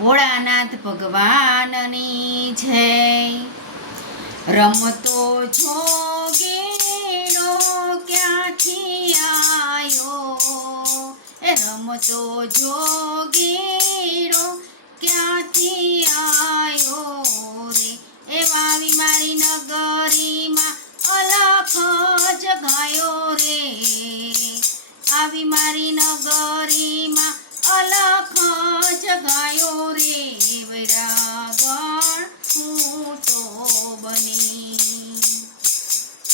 ભોળાનાથ ભગવાનની જય. રમતો જોગીનો ક્યાંથી આયો? એ રમતો જોગીનો ક્યાંથી આયો રે? એવા મારી નગરીમાં અલખ જગાયો રે. આવી મારી નગરીમાં વૈરાગણ હું તો બની.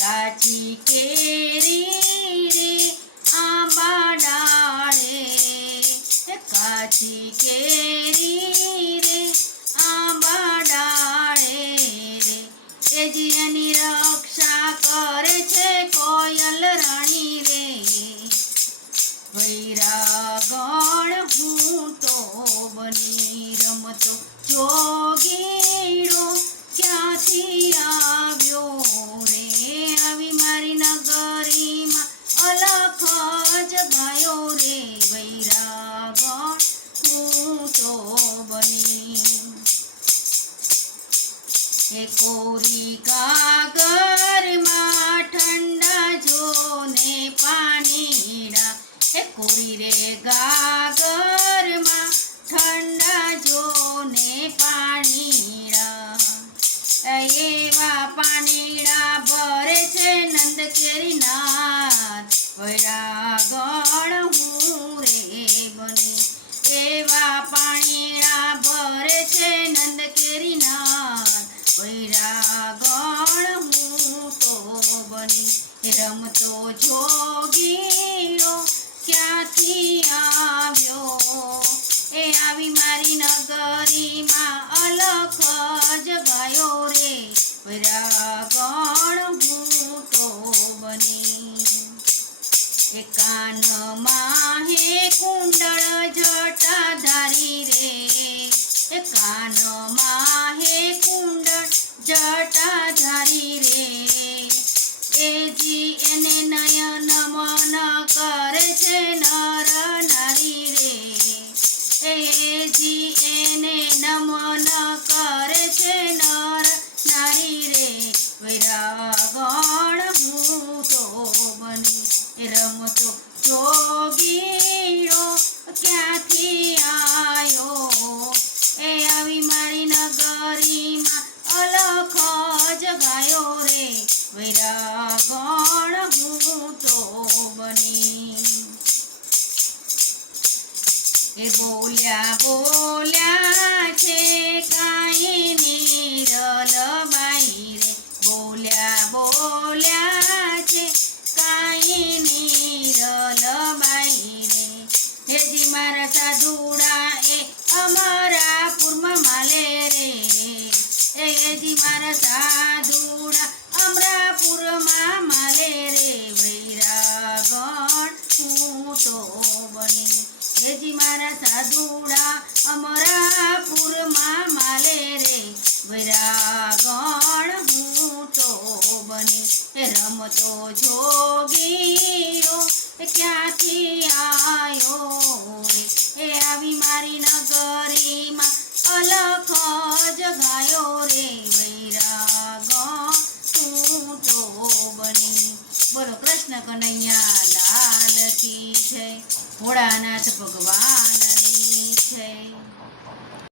કાચી કેરી રે આંબા ડાળે. કાચી કેરી એ કોરી કાગરમાં ઠંડા જોને પાણીડા એ કોરી રે ગાગરમાં ઠંડા જોને પાણીડા એવા પાણીડા ભરે છે નંદ કેરી નાથ વૈરાગણ રમતો જોગીયો ક્યાંથી આવ્યો? એ આવી મારી નગરીમાં અલખ જગાયો રે. વૈરાગણ ભૂતો બની. એ કાનમાં જી એને નયન મન કરે છે નર નારી રે. એ જી એને નમન કરે છે નર નારી રે. વૈરાગણ હું બની રમતો એ બોલ્યા બોલ્યા છે કાંઈ નીરલબાઈ રે. બોલ્યા બોલ્યા છે કાંઈ નીરલબાઈ રે. હેજી મારા સાધુડા એ અમારા પૂરમાં માલે રે. એ હેજી મારા ગીરો ક્યાંથી આવ્યો રે? એ આવી મારી નગરીમાં અલખ જગાયો રે વૈરાગ, તું તો બની. બોલો, કૃષ્ણ કનૈયા લાલ કી જય, ભોળાનાથ ભગવાન છે